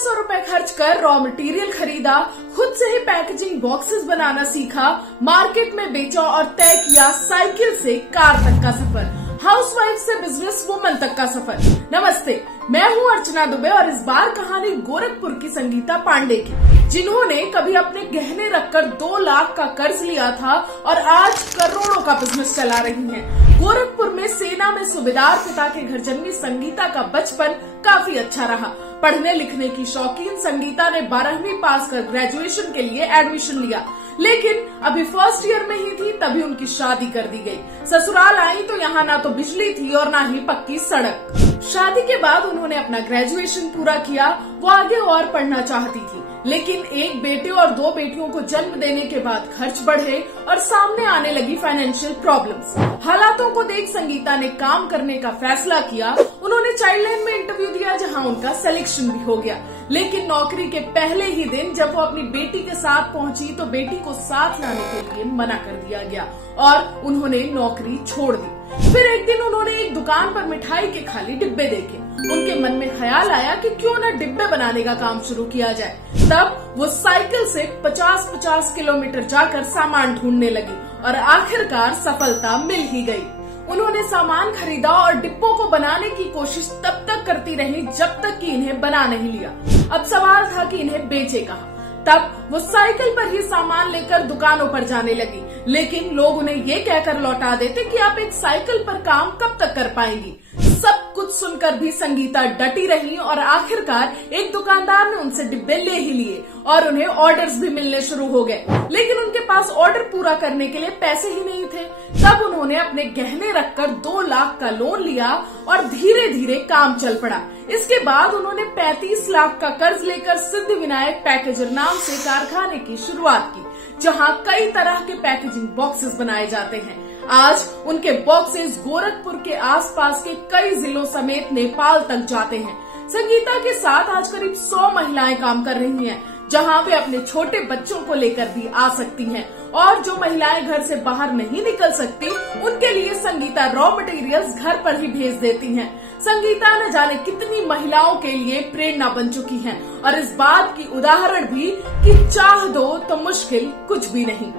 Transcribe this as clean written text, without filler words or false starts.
1500 रुपए खर्च कर रॉ मटेरियल खरीदा, खुद से ही पैकेजिंग बॉक्सेस बनाना सीखा, मार्केट में बेचा और तय किया साइकिल से कार तक का सफर, हाउसवाइफ से बिजनेस वुमन तक का सफर। नमस्ते, मैं हूँ अर्चना दुबे और इस बार कहानी गोरखपुर की संगीता पांडे की, जिन्होंने कभी अपने गहने रखकर 2 लाख का कर्ज लिया था और आज करोड़ों का बिजनेस चला रही हैं। गोरखपुर में सेना में सूबेदार पिता के घर जन्मी संगीता का बचपन काफी अच्छा रहा। पढ़ने लिखने की शौकीन संगीता ने 12वीं पास कर ग्रेजुएशन के लिए एडमिशन लिया, लेकिन अभी फर्स्ट ईयर में ही थी तभी उनकी शादी कर दी गई। ससुराल आई तो यहाँ ना तो बिजली थी और ना ही पक्की सड़क। शादी के बाद उन्होंने अपना ग्रेजुएशन पूरा किया। वो आगे और पढ़ना चाहती थी, लेकिन एक बेटे और 2 बेटियों को जन्म देने के बाद खर्च बढ़े और सामने आने लगी फाइनेंशियल प्रॉब्लम्स। हालातों को देख संगीता ने काम करने का फैसला किया। उन्होंने चाइल्डलाइन में इंटरव्यू दिया, जहां उनका सिलेक्शन भी हो गया, लेकिन नौकरी के पहले ही दिन जब वो अपनी बेटी के साथ पहुंची तो बेटी को साथ लाने के लिए मना कर दिया गया और उन्होंने नौकरी छोड़ दी। फिर एक दिन उन्होंने एक दुकान पर मिठाई के खाली डिब्बे देखे। उनके मन में ख्याल आया कि क्यों न डिब्बे बनाने का काम शुरू किया जाए। तब वो साइकिल से 50-50 किलोमीटर जाकर सामान ढूंढने लगी और आखिरकार सफलता मिल ही गई। उन्होंने सामान खरीदा और डिब्बों को बनाने की कोशिश तब तक करती रही जब तक कि इन्हें बना नहीं लिया। अब सवाल था कि इन्हें बेचे कहाँ। तब वो साइकिल पर ही सामान लेकर दुकानों पर जाने लगी, लेकिन लोग उन्हें ये कहकर लौटा देते कि आप एक साइकिल पर काम कब तक कर पाएंगी। सब कुछ सुनकर भी संगीता डटी रही और आखिरकार एक दुकानदार ने उनसे डिब्बे ले ही लिए और उन्हें ऑर्डर्स भी मिलने शुरू हो गए, लेकिन उनके पास ऑर्डर पूरा करने के लिए पैसे ही नहीं थे। तब उन्होंने अपने गहने रखकर 2 लाख का लोन लिया और धीरे धीरे काम चल पड़ा। इसके बाद उन्होंने 35 लाख का कर्ज लेकर सिद्धि विनायक पैकेजर नाम से कारखाने की शुरुआत की, जहां कई तरह के पैकेजिंग बॉक्सेस बनाए जाते हैं। आज उनके बॉक्सेस गोरखपुर के आसपास के कई जिलों समेत नेपाल तक जाते हैं। संगीता के साथ आज करीब 100 महिलाएं काम कर रही हैं, जहां वे अपने छोटे बच्चों को लेकर भी आ सकती हैं, और जो महिलाएं घर से बाहर नहीं निकल सकती उनके लिए संगीता रॉ मटेरियल्स घर पर ही भेज देती हैं। संगीता न जाने कितनी महिलाओं के लिए प्रेरणा बन चुकी हैं और इस बात की उदाहरण भी कि चाह दो तो मुश्किल कुछ भी नहीं।